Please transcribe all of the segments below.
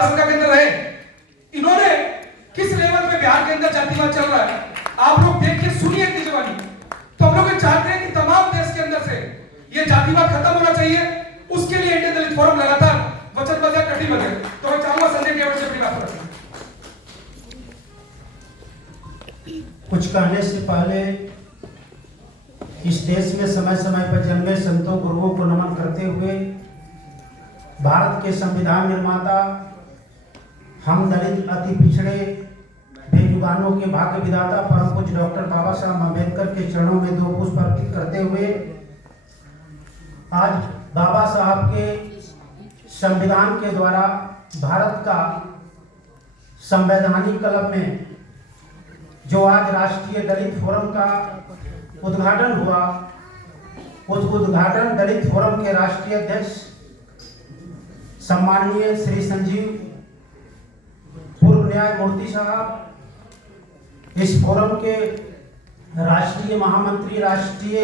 संघ के अंदर रहे, इन्होंने किस लेवल पे बिहार के अंदर जातिवाद चल रहा है आप लोग देख के सुनिए इतनी जवानी। तो हम लोग चाहते हैं कि तमाम देश के अंदर से ये जातिवाद खत्म होना चाहिए, उसके लिए इंडियन दलित फोरम लगातार वचनबद्ध है, कटिबद्ध है। तो मैं चाहूंगा संजय केवट से अपनी बात रखें। कुछ कहने से पहले इस देश में समय समय पर जन्मे संतों गुरुओं को नमन करते हुए भारत के संविधान निर्माता, हम दलित अति पिछड़े बेजुबानों के भाग्य विधाता परम पूज्य डॉक्टर बाबा साहब अम्बेडकर के चरणों में 2 पुष्प अर्पित करते हुए आज बाबा साहब के संविधान के द्वारा भारत का संवैधानिक क्लब में जो आज राष्ट्रीय दलित फोरम का उद्घाटन हुआ, उस उद्घाटन दलित फोरम के राष्ट्रीय अध्यक्ष सम्माननीय श्री संजीव पूर्व न्यायमूर्ति साहब, इस फोरम के राष्ट्रीय महामंत्री, राष्ट्रीय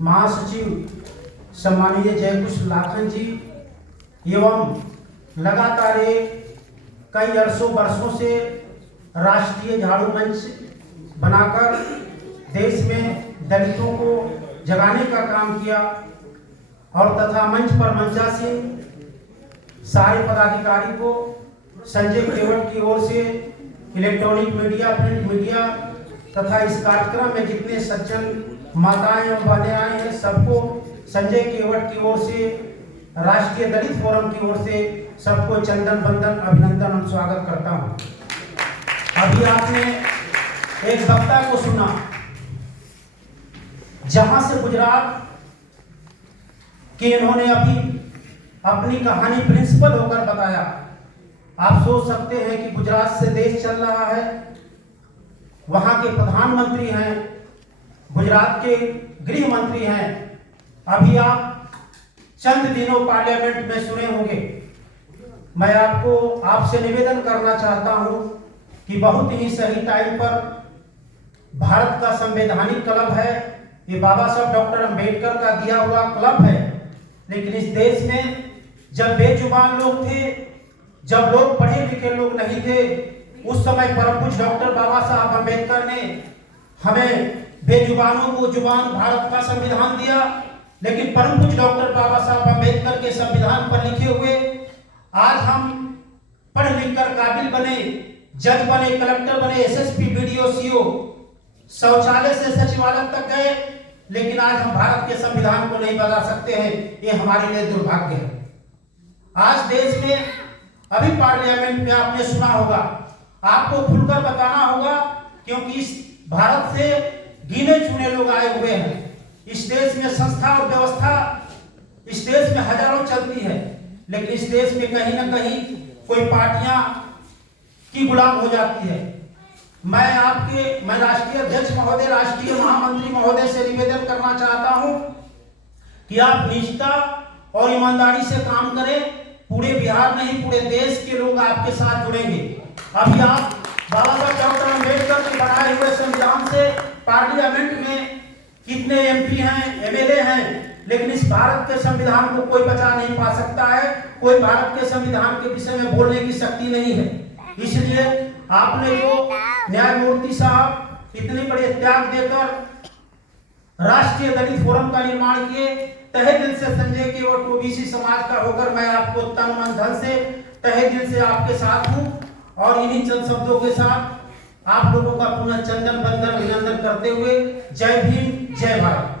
महासचिव सम्माननीय जयकुश लाखन जी एवं लगातार कई वर्षों से राष्ट्रीय झाड़ू मंच बनाकर देश में दलितों को जगाने का काम किया और तथा मंच पर मंचासीन सारे पदाधिकारी को संजय केवट की ओर से इलेक्ट्रॉनिक मीडिया, प्रिंट मीडिया तथा इस कार्यक्रम में जितने सज्जन माताएं एवं बहनें आए हैं, सबको संजय केवट की ओर से, राष्ट्रीय दलित फोरम की ओर से सबको चंदन बंदन अभिनंदन और स्वागत करता हूं। अभी आपने एक वक्ता को सुना, जहां से गुजरात के इन्होंने अभी अपनी कहानी प्रिंसिपल होकर बताया। आप सोच सकते हैं कि गुजरात से देश चल रहा है, वहां के प्रधानमंत्री हैं, गुजरात के गृह मंत्री हैं। अभी आप चंद दिनों पार्लियामेंट में सुने होंगे। मैं आपसे निवेदन करना चाहता हूं कि बहुत ही सही टाइम पर भारत का संवैधानिक क्लब है, ये बाबा साहब डॉक्टर अंबेडकर का दिया हुआ क्लब है, लेकिन इस देश में जब बेजुबान लोग थे, जब लोग पढ़े लिखे लोग नहीं थे, उस समय परम पूज्य डॉक्टर बाबा साहब अंबेडकर ने हमें बेजुबानों को जुबान भारत का संविधान दिया। लेकिन परम पूज्य डॉक्टर बाबा साहब अंबेडकर के संविधान पर लिखे हुए आज हम पढ़ लिख कर काबिल बने, जज बने, कलेक्टर बने, एसएसपी, बीडीओ, सीओ, शौचालय से सचिवालय तक गए, लेकिन आज हम भारत के संविधान को नहीं बदल सकते हैं। ये हमारे लिए दुर्भाग्य है। आज देश में अभी पार्लियामेंट में आपने सुना होगा, आपको खुलकर बताना होगा, क्योंकि इस भारत से गिने चुने लोग आए हुए हैं। इस देश में संस्था और व्यवस्था इस देश में हजारों चलती है, लेकिन इस देश में कहीं ना कहीं कोई पार्टियां की गुलाम हो जाती है। मैं राष्ट्रीय अध्यक्ष महोदय, राष्ट्रीय महामंत्री महोदय से निवेदन करना चाहता हूं कि आप निष्ठा और ईमानदारी से काम करें। पूरे बिहार नहीं, पूरे देश के लोग आपके साथ जुड़ेंगे। अभी आप बाबा साहब डॉक्टर अंबेडकर के बनाए हुए संविधान से पार्लियामेंट में कितने एमपी हैं, एमएलए हैं, लेकिन इस भारत के संविधान को कोई बचा नहीं पा सकता है। कोई भारत के संविधान के विषय में बोलने की शक्ति नहीं है। इसलिए आपने जो न्यायमूर्ति साहब इतने बड़े त्याग देकर राष्ट्रीय दलित फोरम का निर्माण किए, तहे दिल से संजय केवट ओबीसी समाज का होकर मैं आपको तन मन धन से तहे दिल से आपके साथ हूं और इन्हीं चंद शब्दों के साथ आप लोगों का पुनः चंदन बंदन अभिनंदन करते हुए जय भीम, जय भारत।